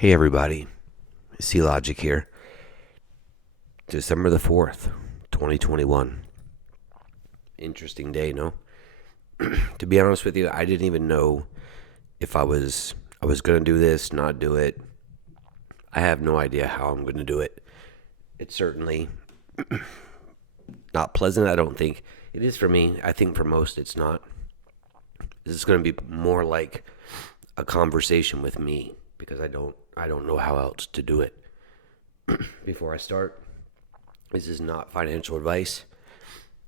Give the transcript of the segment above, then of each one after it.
Hey everybody, C Logic here. December the 4th, 2021. Interesting day, no? To be honest with you, I didn't even know if I was going to do this, not do it. I have no idea how I'm going to do it. It's certainly not pleasant, I don't think. It is for me. I think for most it's not. This is going to be more like a conversation with me because I don't know how else to do it. Before I start, this is not financial advice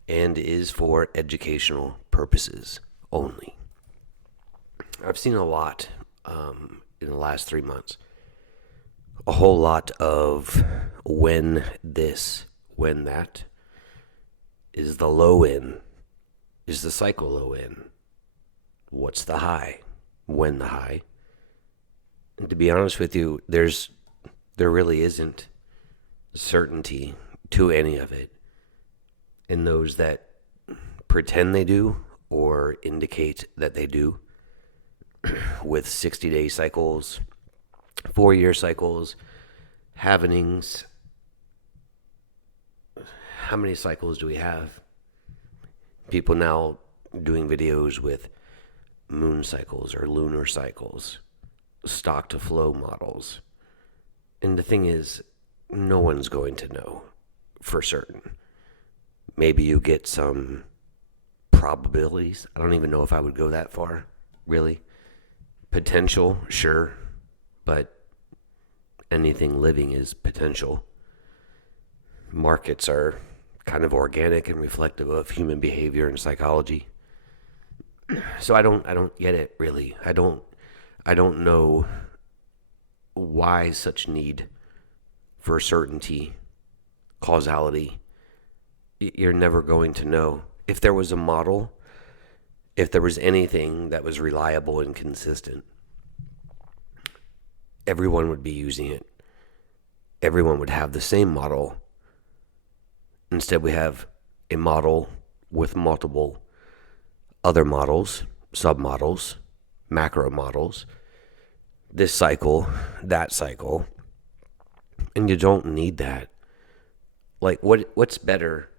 and is for educational purposes only. I've seen a lot in the last 3 months. A whole lot of when this, when that. Is the low end? Is the cycle low end? What's the high? When the high? And to be honest with you, there really isn't certainty to any of it. And those that pretend they do or indicate that they do with 60-day cycles, 4-year cycles, halvenings. How many cycles do we have? People now doing videos with moon cycles or lunar cycles, stock to flow models. And the thing is, no one's going to know for certain. Maybe you get some probabilities. I don't even know if I would go that far, really. Potential, sure, but anything living is potential. Markets are kind of organic and reflective of human behavior and psychology. So I don't get it, really. I don't know why such need for certainty, causality. You're never going to know. If there was a model, if there was anything that was reliable and consistent, everyone would be using it. Everyone would have the same model. Instead, we have a model with multiple other models, submodels, macro models, this cycle, that cycle, and you don't need that. Like, what's better?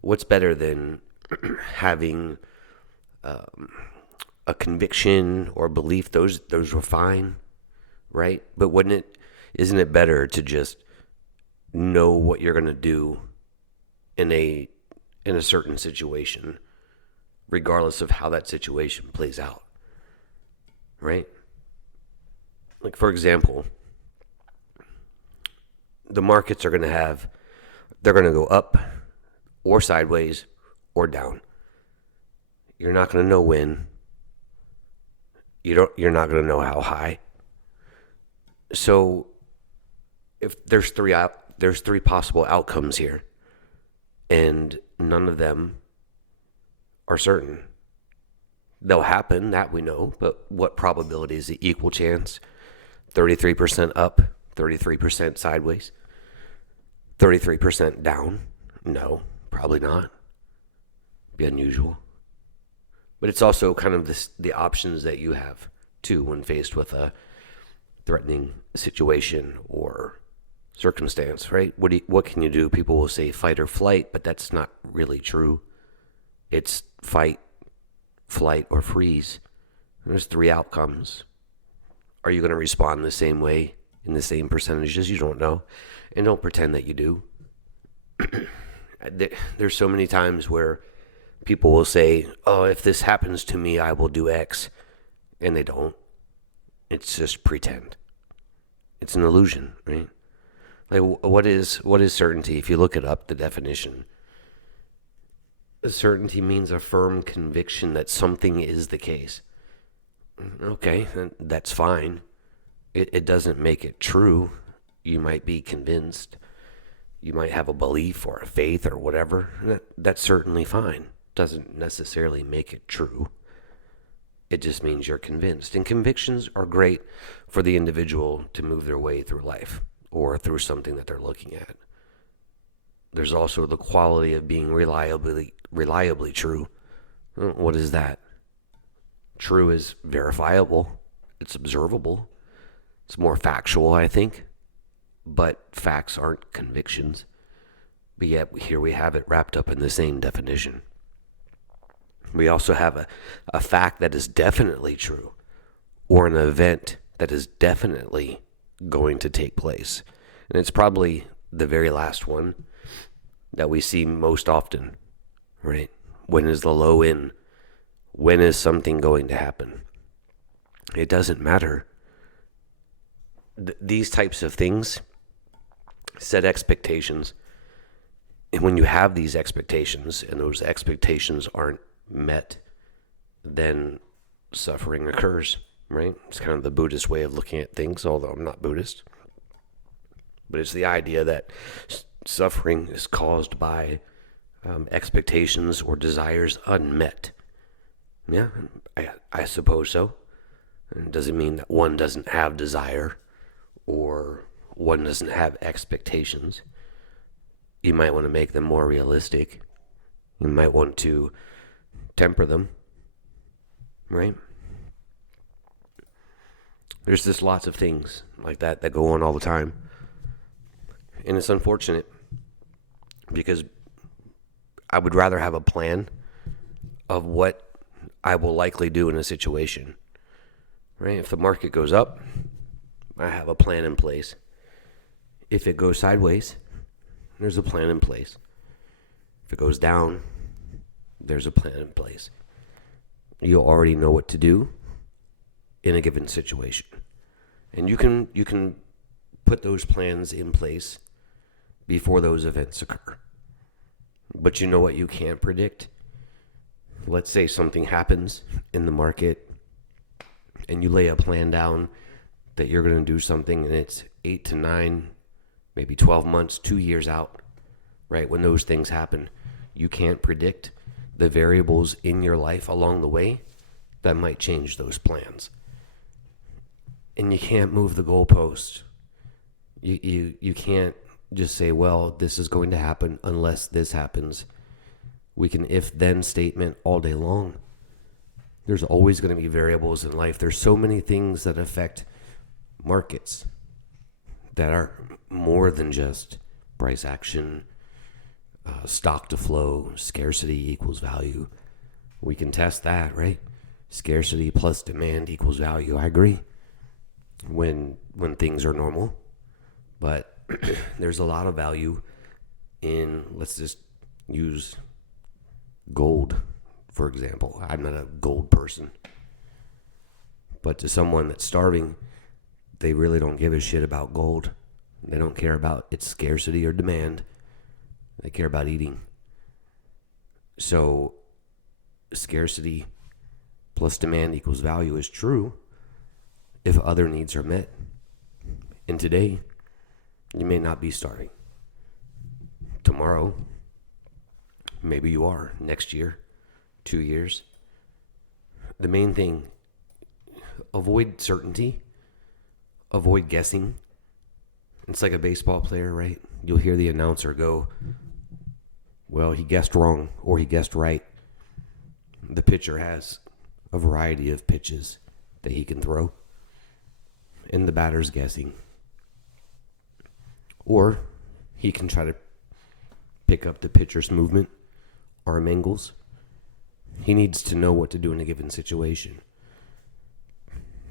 What's better than having a conviction or belief? Those were fine, right? But isn't it better to just know what you're going to do in a certain situation, regardless of how that situation plays out, right? Like, for example, the markets they're going to go up or sideways or down. You're not going to know when. You're not going to know how high. So if there's three possible outcomes here, and none of them are certain. They'll happen, that we know, but what probability is the equal chance? 33% up, 33% sideways, 33% down? No, probably not. Be unusual. But it's also kind of the options that you have, too, when faced with a threatening situation or circumstance, right? What can you do? People will say fight or flight, but that's not really true. It's fight, flight, or freeze. And there's 3 outcomes. Are you going to respond the same way in the same percentages? You don't know. And don't pretend that you do. There's so many times where people will say, oh, if this happens to me, I will do X. And they don't. It's just pretend. It's an illusion, right? Like, what is certainty? If you look it up, the definition, certainty means a firm conviction that something is the case. Okay, that's fine. It doesn't make it true. You might be convinced. You might have a belief or a faith or whatever. That's certainly fine. Doesn't necessarily make it true. It just means you're convinced. And convictions are great for the individual to move their way through life or through something that they're looking at. There's also the quality of being reliably true. What is that? True is verifiable. It's observable. It's more factual, I think, but facts aren't convictions. But yet here we have it wrapped up in the same definition. We also have a fact that is definitely true, or an event that is definitely going to take place. And it's probably the very last one that we see most often, right? When is the low in? When is something going to happen? It doesn't matter. These types of things set expectations. And when you have these expectations and those expectations aren't met, then suffering occurs, right? It's kind of the Buddhist way of looking at things, although I'm not Buddhist. But it's the idea that suffering is caused by expectations or desires unmet. Yeah, I suppose so. It doesn't mean that one doesn't have desire or one doesn't have expectations. You might want to make them more realistic. You might want to temper them, right? There's just lots of things like that go on all the time. And it's unfortunate because I would rather have a plan of what I will likely do in a situation, right? If the market goes up, I have a plan in place. If it goes sideways, there's a plan in place. If it goes down, there's a plan in place. You already know what to do in a given situation. And you can put those plans in place before those events occur. But you know what you can't predict? Let's say something happens in the market and you lay a plan down that you're going to do something and it's 8 to 9, maybe 12 months, 2 years out, right? When those things happen, you can't predict the variables in your life along the way that might change those plans. And you can't move the goalposts. You can't just say, well, this is going to happen unless this happens. We can if-then statement all day long. There's always going to be variables in life. There's so many things that affect markets that are more than just price action, stock to flow, scarcity equals value. We can test that, right? Scarcity plus demand equals value. I agree when things are normal. But there's a lot of value in, let's just use gold, for example. I'm not a gold person. But to someone that's starving, they really don't give a shit about gold. They don't care about its scarcity or demand. They care about eating. So scarcity plus demand equals value is true if other needs are met. And today, you may not be starving. Tomorrow, maybe you are. Next year, 2 years. The main thing, avoid certainty. Avoid guessing. It's like a baseball player, right? You'll hear the announcer go, well, he guessed wrong or he guessed right. The pitcher has a variety of pitches that he can throw. And the batter's guessing. Or he can try to pick up the pitcher's movement, arm angles. He needs to know what to do in a given situation.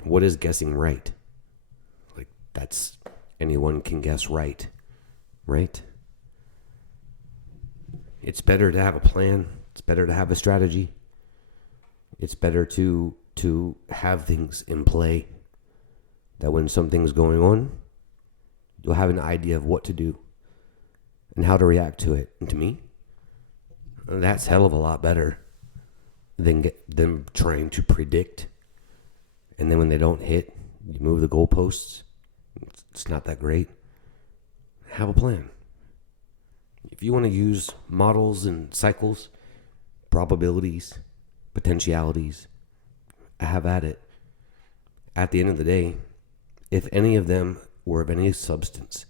What is guessing right? Like, that's anyone can guess right, right? It's better to have a plan. It's better to have a strategy. It's better to have things in play that when something's going on, you'll have an idea of what to do and how to react to it. And to me, that's hell of a lot better than them trying to predict. And then when they don't hit, you move the goalposts. It's not that great. Have a plan. If you want to use models and cycles, probabilities, potentialities, have at it. At the end of the day, if any of them were of any substance,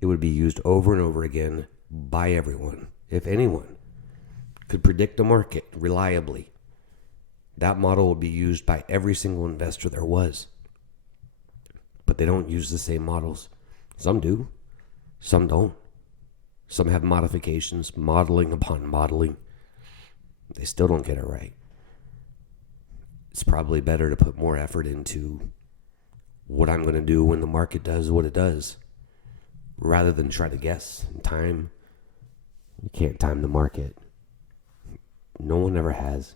it would be used over and over again by everyone. If anyone could predict a market reliably, that model would be used by every single investor there was. But but they don't use the same models. Some do, some don't. Some have modifications, modeling upon modeling. They still don't get it right. It's probably better to put more effort into what I'm going to do when the market does what it does, rather than try to guess. Time, you can't time the market. No one ever has.